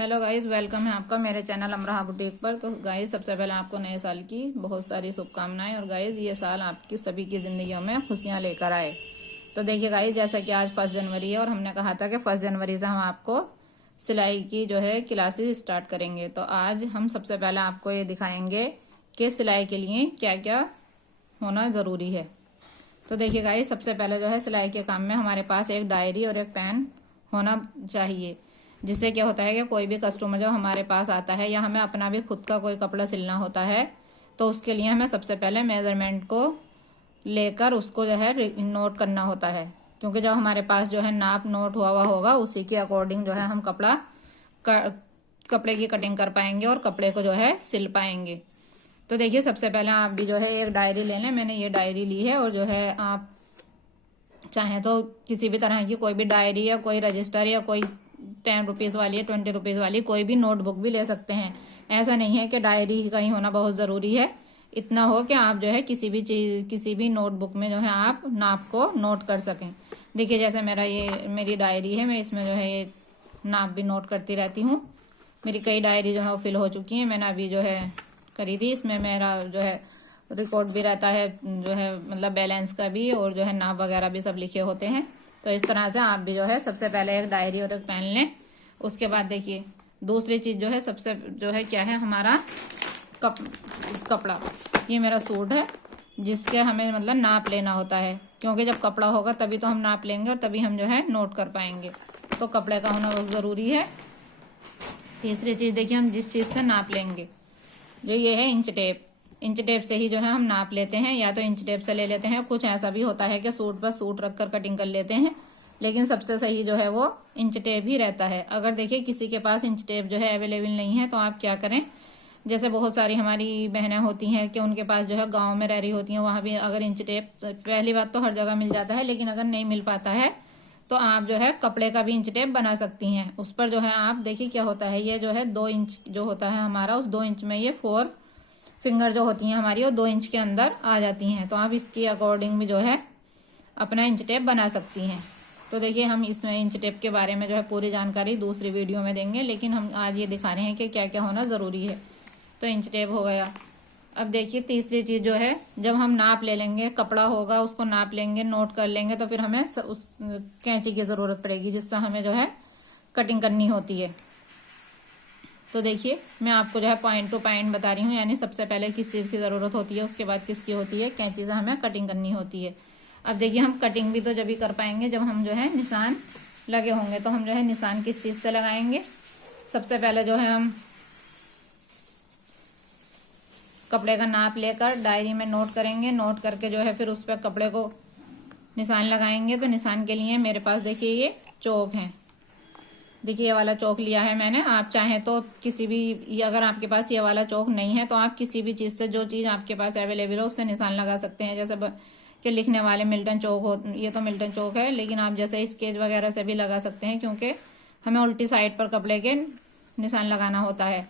Hello guys, welcome है आपका मेरे चैनल अमराहा बुटीक पर। तो गाइस, सबसे पहले आपको नए साल की बहुत सारी शुभकामनाएं। और गाइस, ये साल आपकी सभी की ज़िंदगियों में खुशियां लेकर आए। तो देखिए गाइस, जैसा कि आज 1 जनवरी है और हमने कहा था कि 1 जनवरी से हम आपको सिलाई की जो है क्लासेस स्टार्ट करेंगे। तो आज हम सबसे पहले आपको ये दिखाएंगे कि सिलाई के लिए क्या क्या होना ज़रूरी है। तो देखिए गाइस, सबसे पहले जो है सिलाई के काम में हमारे पास एक डायरी और एक पेन होना चाहिए। जिससे क्या होता है कि कोई भी कस्टमर जब हमारे पास आता है या हमें अपना भी खुद का कोई कपड़ा सिलना होता है तो उसके लिए हमें सबसे पहले मेजरमेंट को लेकर उसको जो है नोट करना होता है। क्योंकि जब हमारे पास जो है नाप नोट हुआ होगा उसी के अकॉर्डिंग जो है हम कपड़े की कटिंग कर पाएंगे और कपड़े को जो है सिल पाएंगे। तो देखिए, सबसे पहले आप भी जो है एक डायरी ले लें। मैंने ये डायरी ली है और जो है आप चाहें तो किसी भी तरह की कोई भी डायरी या कोई रजिस्टर या कोई 10 रुपीज़ वाली या 20 रुपीज़ वाली कोई भी नोटबुक भी ले सकते हैं। ऐसा नहीं है कि डायरी का ही होना बहुत ज़रूरी है। इतना हो कि आप जो है किसी भी चीज़ किसी भी नोटबुक में जो है आप नाप को नोट कर सकें। देखिए, जैसे मेरी डायरी है, मैं इसमें जो है ये नाप भी नोट करती रहती हूँ। मेरी कई डायरी जो है वो फिल हो चुकी हैं। मैंने अभी जो है करी थी, इसमें मेरा जो है रिकॉर्ड भी रहता है, जो है मतलब बैलेंस का भी और जो है नाप वगैरह भी सब लिखे होते हैं। तो इस तरह से आप भी जो है सबसे पहले एक डायरी और एक पेन लें। उसके बाद देखिए, दूसरी चीज़ जो है सबसे जो है क्या है, हमारा कपड़ा। ये मेरा सूट है जिसके हमें मतलब नाप लेना होता है। क्योंकि जब कपड़ा होगा तभी तो हम नाप लेंगे और तभी हम जो है नोट कर पाएंगे। तो कपड़े का होना बहुत ज़रूरी है। तीसरी चीज़ देखिए, हम जिस चीज़ से नाप लेंगे, जो ये है इंच टेप। इंच टेप से ही जो है हम नाप लेते हैं, या तो इंच टेप से ले लेते हैं। कुछ ऐसा भी होता है कि सूट पर सूट रखकर कटिंग कर लेते हैं, लेकिन सबसे सही जो है वो इंच टेप ही रहता है। अगर देखिए किसी के पास इंच टेप जो है अवेलेबल नहीं है तो आप क्या करें, जैसे बहुत सारी हमारी बहनें होती हैं कि उनके पास जो है गाँव में रह रही होती हैं, वहाँ भी अगर इंच टेप, पहली बात तो हर जगह मिल जाता है, लेकिन अगर नहीं मिल पाता है तो आप जो है कपड़े का भी इंच टेप बना सकती हैं। उस पर जो है आप देखिए क्या होता है, ये जो है 2 इंच जो होता है हमारा, उस 2 इंच में ये 4 फिंगर जो होती हैं हमारी वो 2 इंच के अंदर आ जाती हैं। तो आप इसके अकॉर्डिंग भी जो है अपना इंच टेप बना सकती हैं। तो देखिए, हम इसमें इंच टेप के बारे में जो है पूरी जानकारी दूसरी वीडियो में देंगे, लेकिन हम आज ये दिखा रहे हैं कि क्या क्या होना ज़रूरी है। तो इंच टेप हो गया। अब देखिए, तीसरी चीज़ जो है, जब हम नाप ले लेंगे, कपड़ा होगा उसको नाप लेंगे, नोट कर लेंगे, तो फिर हमें उस कैंची की ज़रूरत पड़ेगी जिससे हमें जो है कटिंग करनी होती है। तो देखिए, मैं आपको जो है पॉइंट टू पॉइंट बता रही हूँ, यानी सबसे पहले किस चीज़ की ज़रूरत होती है, उसके बाद किसकी होती है, कैंची से हमें कटिंग करनी होती है। अब देखिए, हम कटिंग भी तो जब भी कर पाएंगे जब हम जो है निशान लगे होंगे। तो हम जो है निशान किस चीज़ से लगाएंगे, सबसे पहले जो है हम कपड़े का नाप लेकर डायरी में नोट करेंगे। नोट करके जो है फिर उस पर कपड़े को निशान लगाएंगे। तो निशान के लिए मेरे पास देखिए ये चौक है। देखिए, ये वाला चौक लिया है मैंने। आप चाहें तो किसी भी, अगर आपके पास ये वाला चौक नहीं है तो आप किसी भी चीज़ से, जो चीज़ आपके पास अवेलेबल हो उससे निशान लगा सकते हैं। जैसे कि लिखने वाले मिल्टन चौक हो, ये तो मिल्टन चौक है, लेकिन आप जैसे स्केच वगैरह से भी लगा सकते हैं, क्योंकि हमें उल्टी साइड पर कपड़े के निशान लगाना होता है।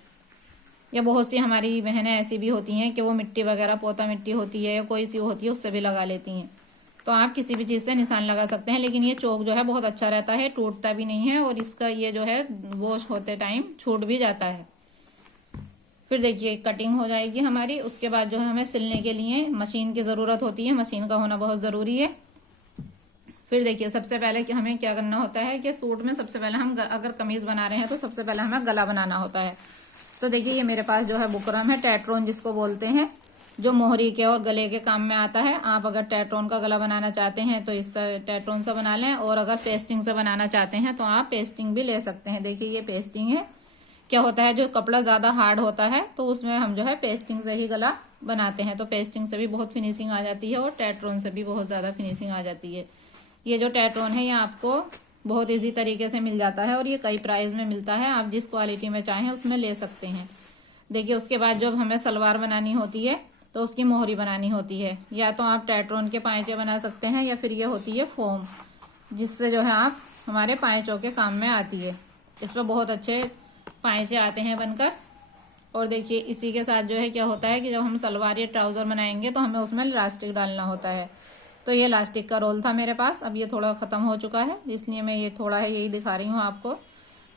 या बहुत सी हमारी बहनें ऐसी भी होती हैं कि वो मिट्टी वगैरह, पोता मिट्टी होती है या कोई सी होती है, उससे भी लगा लेती हैं। तो आप किसी भी चीज़ से निशान लगा सकते हैं, लेकिन ये चौक जो है बहुत अच्छा रहता है, टूटता भी नहीं है और इसका ये जो है वॉश होते टाइम छूट भी जाता है। फिर देखिए, कटिंग हो जाएगी हमारी। उसके बाद जो है हमें सिलने के लिए मशीन की ज़रूरत होती है। मशीन का होना बहुत ज़रूरी है। फिर देखिए, सबसे पहले कि हमें क्या करना होता है कि सूट में सबसे पहले हम अगर कमीज़ बना रहे हैं तो सबसे पहले हमें गला बनाना होता है। तो देखिए, ये मेरे पास जो है बुकरम है, टेट्रोन जिसको बोलते हैं, जो मोहरी के और गले के काम में आता है। आप अगर टेट्रोन का गला बनाना चाहते हैं तो इस टेट्रोन से बना लें, और अगर पेस्टिंग से बनाना चाहते हैं तो आप पेस्टिंग भी ले सकते हैं। देखिए, ये पेस्टिंग है। क्या होता है, जो कपड़ा ज़्यादा हार्ड होता है तो उसमें हम जो है पेस्टिंग से ही गला बनाते हैं। तो पेस्टिंग से भी बहुत फिनिशिंग आ जाती है और टेट्रोन से भी बहुत ज़्यादा फिनिशिंग आ जाती है। ये जो टेट्रोन है ये आपको बहुत ईजी तरीके से मिल जाता है और ये कई प्राइस में मिलता है। आप जिस क्वालिटी में चाहें उसमें ले सकते हैं। देखिए, उसके बाद जब हमें सलवार बनानी होती है तो उसकी मोहरी बनानी होती है। या तो आप टेट्रोन के पाइचे बना सकते हैं, या फिर ये होती है फोम, जिससे जो है आप हमारे पाइचों के काम में आती है। इस पर बहुत अच्छे पाइचे आते हैं बनकर। और देखिए, इसी के साथ जो है क्या होता है कि जब हम सलवार या ट्राउज़र बनाएंगे तो हमें उसमें इलास्टिक डालना होता है। तो ये इलास्टिक का रोल था मेरे पास। अब ये थोड़ा ख़त्म हो चुका है, इसलिए मैं ये थोड़ा है यही दिखा रही हूँ आपको।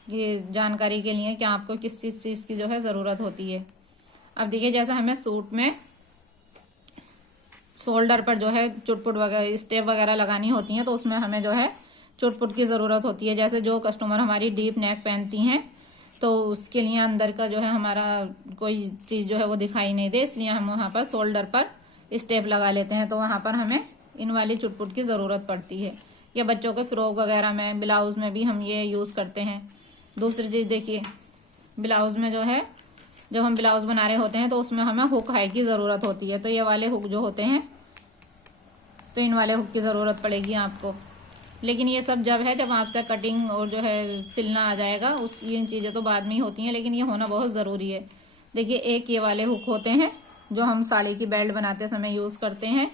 ये जानकारी के लिए कि आपको किस चीज़ की जो है ज़रूरत होती है। अब देखिए जैसे हमें सूट में शोल्डर पर जो है चुटपुट वगैरह स्टेप वगैरह लगानी होती हैं, तो उसमें हमें जो है चुटपुट की ज़रूरत होती है। जैसे जो कस्टमर हमारी डीप नेक पहनती हैं तो उसके लिए अंदर का जो है हमारा कोई चीज़ जो है वो दिखाई नहीं दे, इसलिए हम वहाँ पर शोल्डर पर स्टेप लगा लेते हैं। तो वहाँ पर हमें इन वाली चुटपुट की ज़रूरत पड़ती है। या बच्चों के फ्रॉक वगैरह में, ब्लाउज़ में भी हम ये यूज़ करते हैं। दूसरी चीज़ देखिए, ब्लाउज़ में जो है जब हम ब्लाउज़ बना रहे होते हैं तो उसमें हमें हुक हाई की ज़रूरत होती है। तो ये वाले हुक जो होते हैं, तो इन वाले हुक की ज़रूरत पड़ेगी आपको। लेकिन ये सब जब आपसे कटिंग और जो है सिलना आ जाएगा, ये इन चीज़ें तो बाद में ही होती हैं, लेकिन ये होना बहुत ज़रूरी है। देखिए एक ये वाले हुक होते हैं जो हम साड़ी की बेल्ट बनाते समय यूज़ करते हैं,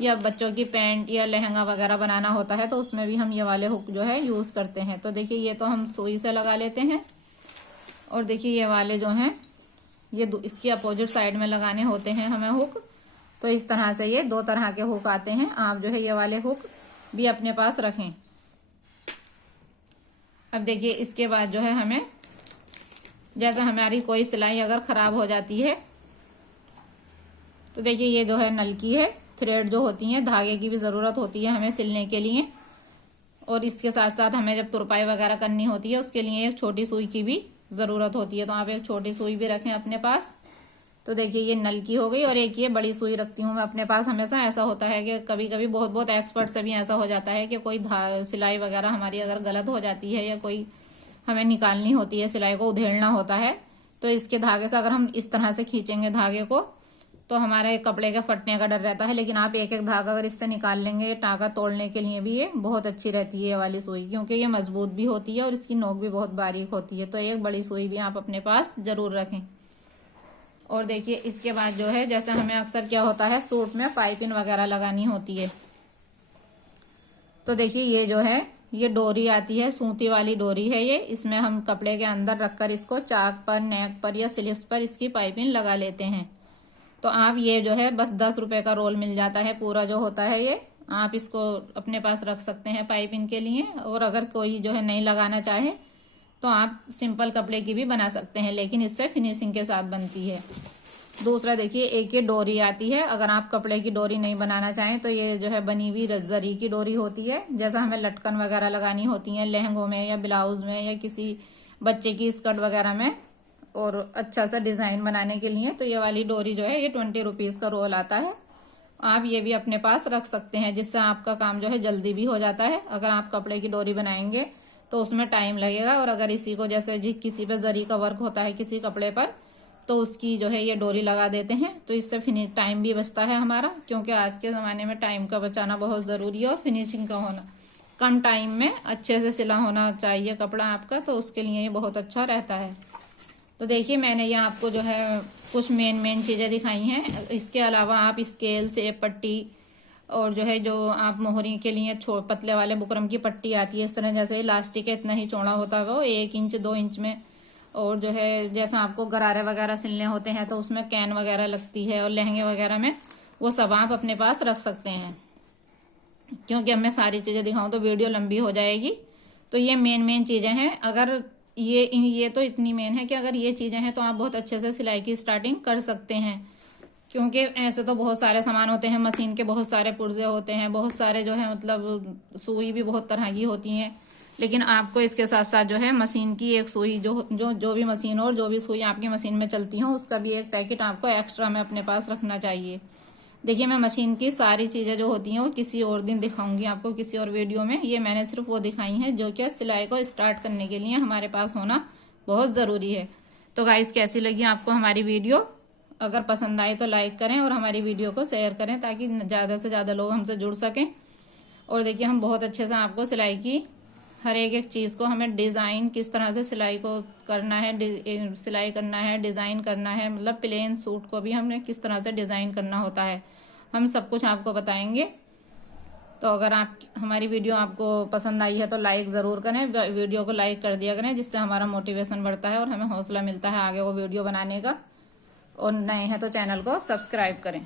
या बच्चों की पैंट या लहंगा वगैरह बनाना होता है तो उसमें भी हम ये वाले हुक जो है यूज़ करते हैं। तो देखिए ये तो हम सुई से लगा लेते हैं, और देखिए ये वाले जो हैं ये इसकी अपोजिट साइड में लगाने होते हैं हमें हुक। तो इस तरह से ये 2 तरह के हुक आते हैं। आप जो है ये वाले हुक भी अपने पास रखें। अब देखिए इसके बाद जो है हमें, जैसे हमारी कोई सिलाई अगर ख़राब हो जाती है तो देखिए ये जो है नलकी है, थ्रेड जो होती हैं, धागे की भी ज़रूरत होती है हमें सिलने के लिए। और इसके साथ साथ हमें जब तुरपाई वगैरह करनी होती है उसके लिए एक छोटी सुई की भी ज़रूरत होती है। तो आप एक छोटी सुई भी रखें अपने पास। तो देखिए ये नलकी हो गई, और एक ये बड़ी सुई रखती हूँ मैं अपने पास हमेशा। ऐसा होता है कि कभी कभी बहुत एक्सपर्ट से भी ऐसा हो जाता है कि कोई सिलाई वगैरह हमारी अगर गलत हो जाती है, या कोई हमें निकालनी होती है, सिलाई को उधेड़ना होता है, तो इसके धागे से अगर हम इस तरह से खींचेंगे धागे को तो हमारे कपड़े के फटने का डर रहता है। लेकिन आप एक एक धागा अगर इससे निकाल लेंगे, टाँका तोड़ने के लिए भी ये बहुत अच्छी रहती है ये वाली सुई, क्योंकि ये मजबूत भी होती है और इसकी नोक भी बहुत बारीक होती है। तो एक बड़ी सुई भी आप अपने पास ज़रूर रखें। और देखिए इसके बाद जो है, जैसे हमें अक्सर क्या होता है सूट में पाइपिंग वगैरह लगानी होती है, तो देखिए ये जो है ये डोरी आती है, सूती वाली डोरी है ये। इसमें हम कपड़े के अंदर रखकर इसको चाक पर, नेक पर या स्लीव्स पर इसकी पाइपिंग लगा लेते हैं। तो आप ये जो है बस 10 रुपए का रोल मिल जाता है पूरा जो होता है ये, आप इसको अपने पास रख सकते हैं पाइपिंग के लिए। और अगर कोई जो है नहीं लगाना चाहे तो आप सिंपल कपड़े की भी बना सकते हैं, लेकिन इससे फिनिशिंग के साथ बनती है। दूसरा देखिए एक ये डोरी आती है, अगर आप कपड़े की डोरी नहीं बनाना चाहें तो ये जो है बनी हुई जरी की डोरी होती है। जैसा हमें लटकन वगैरह लगानी होती हैं लहंगों में या ब्लाउज में या किसी बच्चे की स्कर्ट वगैरह में, और अच्छा सा डिज़ाइन बनाने के लिए, तो ये वाली डोरी जो है ये 20 रुपीज़ का रोल आता है। आप ये भी अपने पास रख सकते हैं, जिससे आपका काम जो है जल्दी भी हो जाता है। अगर आप कपड़े की डोरी बनाएंगे तो उसमें टाइम लगेगा, और अगर इसी को जैसे किसी पे जरी का वर्क होता है किसी कपड़े पर, तो उसकी जो है ये डोरी लगा देते हैं, तो इससे टाइम भी बचता है हमारा। क्योंकि आज के ज़माने में टाइम का बचाना बहुत ज़रूरी है, और फिनिशिंग का होना, कम टाइम में अच्छे से सिला होना चाहिए कपड़ा आपका, तो उसके लिए ये बहुत अच्छा रहता है। तो देखिए मैंने ये आपको जो है कुछ मेन चीज़ें दिखाई हैं। इसके अलावा आप स्केल से पट्टी, और जो है जो आप मोहरी के लिए पतले वाले बुकरम की पट्टी आती है, इस तरह जैसे इलास्टिक है इतना ही चौड़ा होता है वो 1 इंच 2 इंच में। और जो है जैसा आपको गरारे वगैरह सिलने होते हैं तो उसमें कैन वगैरह लगती है, और लहंगे वगैरह में, वो सब आप अपने पास रख सकते हैं। क्योंकि अब मैं सारी चीज़ें दिखाऊं तो वीडियो लंबी हो जाएगी। तो ये मेन चीज़ें हैं। अगर ये तो इतनी मेन है कि अगर ये चीज़ें हैं तो आप बहुत अच्छे से सिलाई की स्टार्टिंग कर सकते हैं। क्योंकि ऐसे तो बहुत सारे सामान होते हैं, मशीन के बहुत सारे पुर्जे होते हैं, बहुत सारे जो है मतलब सुई भी बहुत तरह की होती हैं। लेकिन आपको इसके साथ साथ जो है मशीन की एक सुई जो भी मशीन हो और जो भी सुई आपकी मशीन में चलती हो, उसका भी एक पैकेट आपको एक्स्ट्रा में अपने पास रखना चाहिए। देखिए मैं मशीन की सारी चीज़ें जो होती हैं वो किसी और दिन दिखाऊंगी आपको, किसी और वीडियो में। ये मैंने सिर्फ वो दिखाई हैं जो कि सिलाई को स्टार्ट करने के लिए हमारे पास होना बहुत ज़रूरी है। तो गाइस कैसी लगी आपको हमारी वीडियो? अगर पसंद आए तो लाइक करें और हमारी वीडियो को शेयर करें, ताकि ज़्यादा से ज़्यादा लोग हमसे जुड़ सकें। और देखिए हम बहुत अच्छे से आपको सिलाई की हर एक चीज़ को, हमें डिज़ाइन किस तरह से सिलाई को करना है, सिलाई करना है, डिज़ाइन करना है, मतलब प्लेन सूट को भी हमने किस तरह से डिज़ाइन करना होता है, हम सब कुछ आपको बताएंगे। तो अगर आप हमारी वीडियो आपको पसंद आई है तो लाइक ज़रूर करें, वीडियो को लाइक कर दिया करें, जिससे हमारा मोटिवेशन बढ़ता है और हमें हौसला मिलता है आगे वो वीडियो बनाने का। और नए हैं तो चैनल को सब्सक्राइब करें।